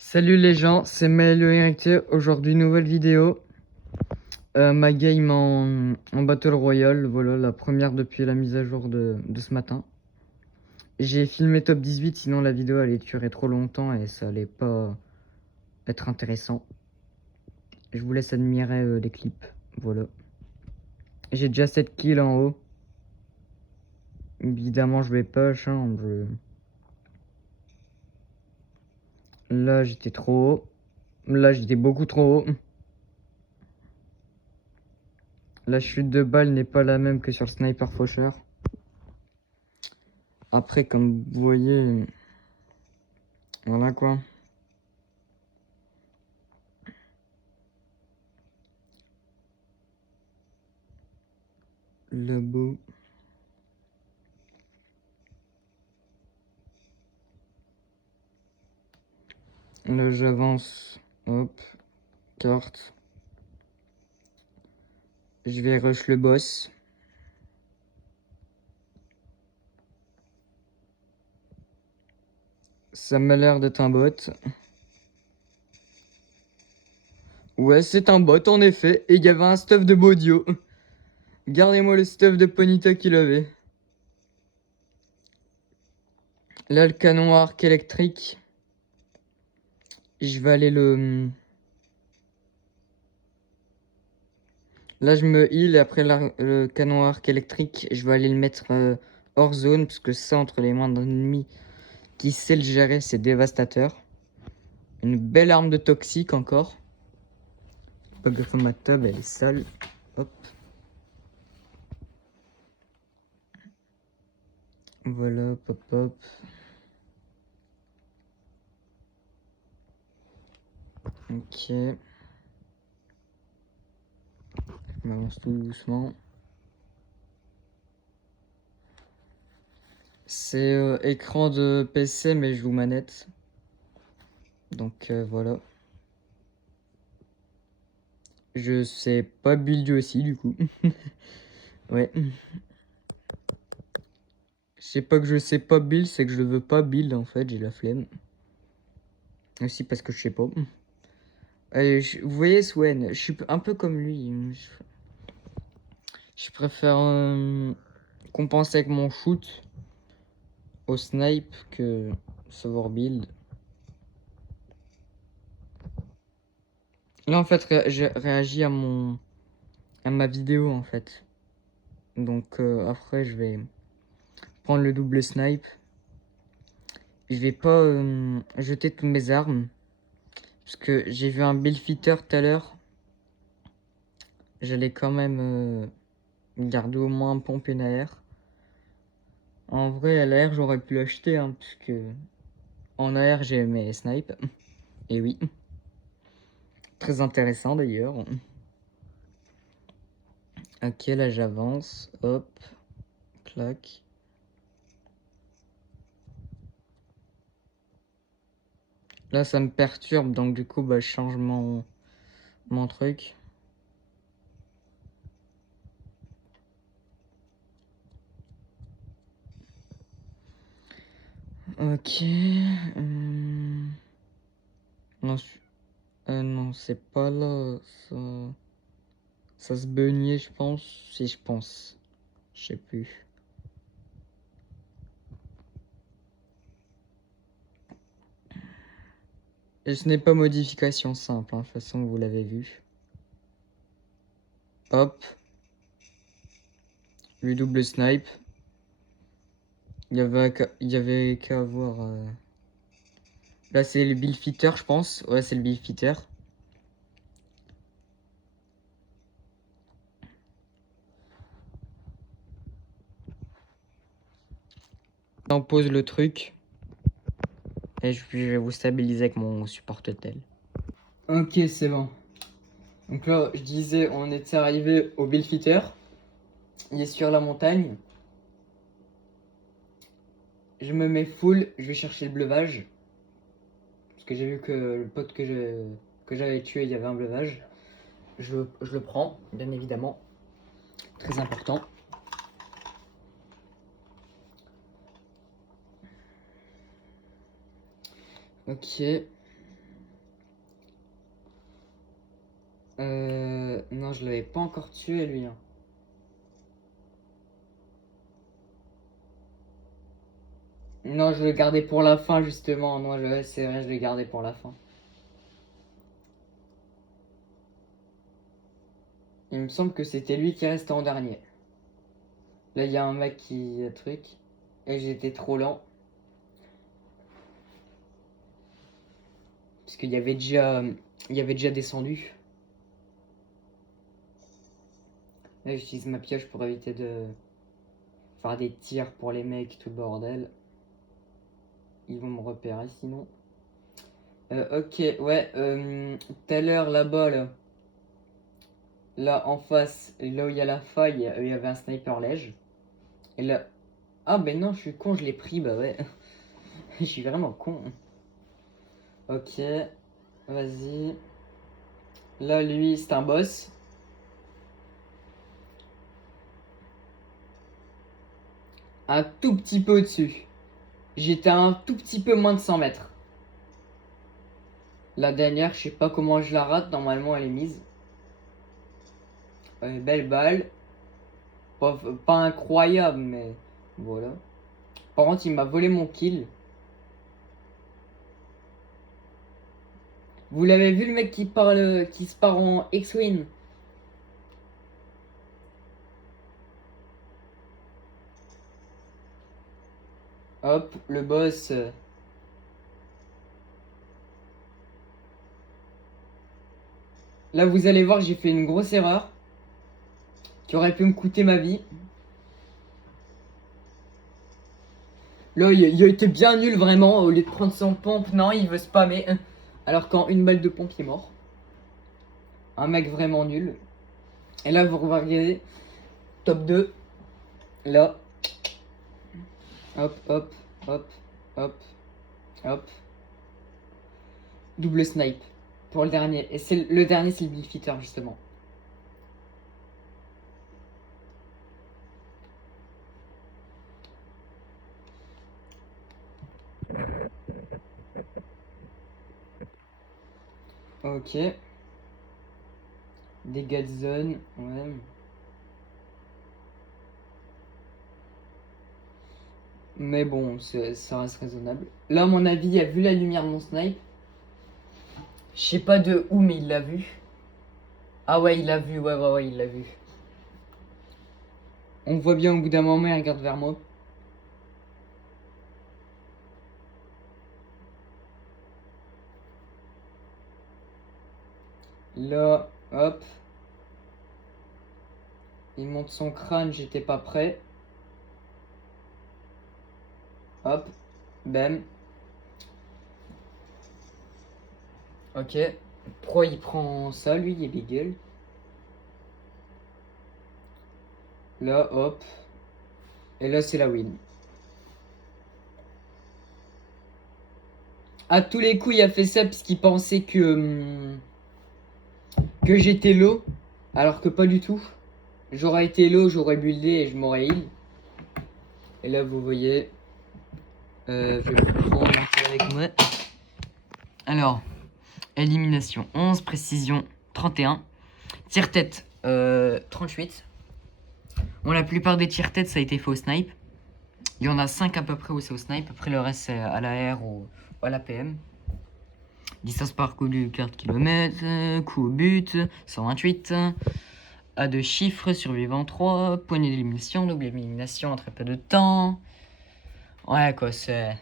Salut les gens, c'est Maël Héritier. Aujourd'hui, nouvelle vidéo. Ma game en Battle Royale. Voilà, la première depuis la mise à jour de ce matin. J'ai filmé top 18, sinon la vidéo allait durer trop longtemps et ça allait pas être intéressant. Je vous laisse admirer les clips. Voilà. J'ai déjà 7 kills en haut. Évidemment, je vais push. Là, j'étais trop haut. Là, j'étais beaucoup trop haut. La chute de balle n'est pas la même que sur le Sniper Faucheur. Après, comme vous voyez, voilà quoi. Labo. Là, j'avance. Hop. Carte. Je vais rush le boss. Ça m'a l'air d'être un bot. Ouais, c'est un bot en effet. Et il y avait un stuff de Bodio. Gardez-moi le stuff de Ponyta qu'il avait. Là, le canon à arc électrique. Je vais aller le... Là, je me heal et après le canon à arc électrique, je vais aller le mettre hors zone. Parce que ça, entre les mains d'un ennemi qui sait le gérer, c'est dévastateur. Une belle arme de toxique encore. Pas gaffe à ma table, elle est sale. Hop. Voilà, pop pop. Ok. Je m'avance tout doucement. C'est écran de PC, mais je joue manette. Donc voilà. Je sais pas build aussi, du coup. Ouais. C'est pas que je sais pas build, c'est que je veux pas build en fait, j'ai la flemme. Aussi parce que je sais pas. Vous voyez Swen, je suis un peu comme lui. Je préfère compenser avec mon shoot au snipe que savoir build. Là en fait j'ai réagi à ma vidéo en fait. Donc après je vais prendre le double snipe. Je vais pas jeter toutes mes armes. Parce que j'ai vu un build fitter tout à l'heure. J'allais quand même garder au moins un pompe et une AR. En vrai, à l'AR, j'aurais pu l'acheter, hein, parce que en AR, j'ai mes snipes. Et oui. Très intéressant d'ailleurs. Ok, là j'avance. Hop. Clac. Là, ça me perturbe, donc du coup, bah, je change mon truc. Ok. Non, non c'est pas là. Ça se baignait, je pense. Si, je pense. Je sais plus. Et ce n'est pas modification simple, hein, de toute façon, vous l'avez vu. Hop. Lui double snipe. Il y avait qu'à avoir... Là, c'est le build fitter, je pense. Ouais, c'est le build fitter. On pose le truc. Et je vais vous stabiliser avec mon support tel. Ok, c'est bon. Donc là, je disais, on était arrivé au build fitter. Il est sur la montagne. Je me mets full, je vais chercher le bleuvage. Parce que j'ai vu que le pote que j'avais tué, il y avait un bleuvage. Je le prends, bien évidemment. Très important. Ok. Non, je l'avais pas encore tué, lui. Hein. Non, je l'ai gardé pour la fin, justement. Non, c'est vrai, je l'ai gardé pour la fin. Il me semble que c'était lui qui restait en dernier. Là, il y a un mec qui a truc. Et j'étais trop lent. Parce qu'il y avait déjà... Il y avait déjà descendu. Là, j'utilise ma pioche pour éviter de faire des tirs pour les mecs, tout le bordel. Ils vont me repérer sinon. Ok, ouais. Tout à l'heure, là-bas, là, en face, là où il y a la faille, il y avait un sniper lège. Et là... Ah, ben non, je suis con, je l'ai pris, bah ouais. Je suis vraiment con. Ok, vas-y. Là, lui, c'est un boss. Un tout petit peu au-dessus. J'étais un tout petit peu moins de 100 mètres. La dernière, je sais pas comment je la rate. Normalement, elle est mise. Belle balle. Pas incroyable, mais voilà. Par contre, il m'a volé mon kill. Vous l'avez vu, le mec qui parle, qui se part en X-Wing? Hop, le boss. Là, vous allez voir, j'ai fait une grosse erreur qui aurait pu me coûter ma vie. Là, il a été bien nul, vraiment. Au lieu de prendre son pompe, non, il veut spammer. Alors qu'en une balle de pompe, il est mort. Un mec vraiment nul. Et là, vous regardez. Top 2. Là. Hop, hop, hop, hop, hop. Double snipe. Pour le dernier. Et le dernier, c'est le Bill Fitter, justement. Ok. Dégâts de zone. Ouais. Mais bon, ça reste raisonnable. Là, à mon avis, il a vu la lumière de mon snipe. Je sais pas de où, mais il l'a vu. Ah ouais, il l'a vu. Ouais, ouais, ouais, il l'a vu. On voit bien au bout d'un moment, il regarde vers moi. Là, hop. Il monte son crâne, j'étais pas prêt. Hop. Bam. Ok. Pourquoi il prend ça, lui, il est bigel. Là, hop. Et là, c'est la win. À tous les coups, il a fait ça parce qu'il pensait que j'étais low. Alors que pas du tout. J'aurais été low, j'aurais buildé et je m'aurais heal. Et là, vous voyez. Je vais prendre mon tir avec moi. Alors, élimination 11, précision 31. Tire-tête 38. Bon, la plupart des tire-têtes, ça a été fait au snipe. Il y en a 5 à peu près où c'est au snipe. Après, le reste, c'est à l'AR ou à l'APM. Distance par coup du 4 km. Coup au but, 128. À 2 chiffres, survivant 3. Poignée d'élimination, double élimination en très peu de temps. Ouais, quoi, c'est...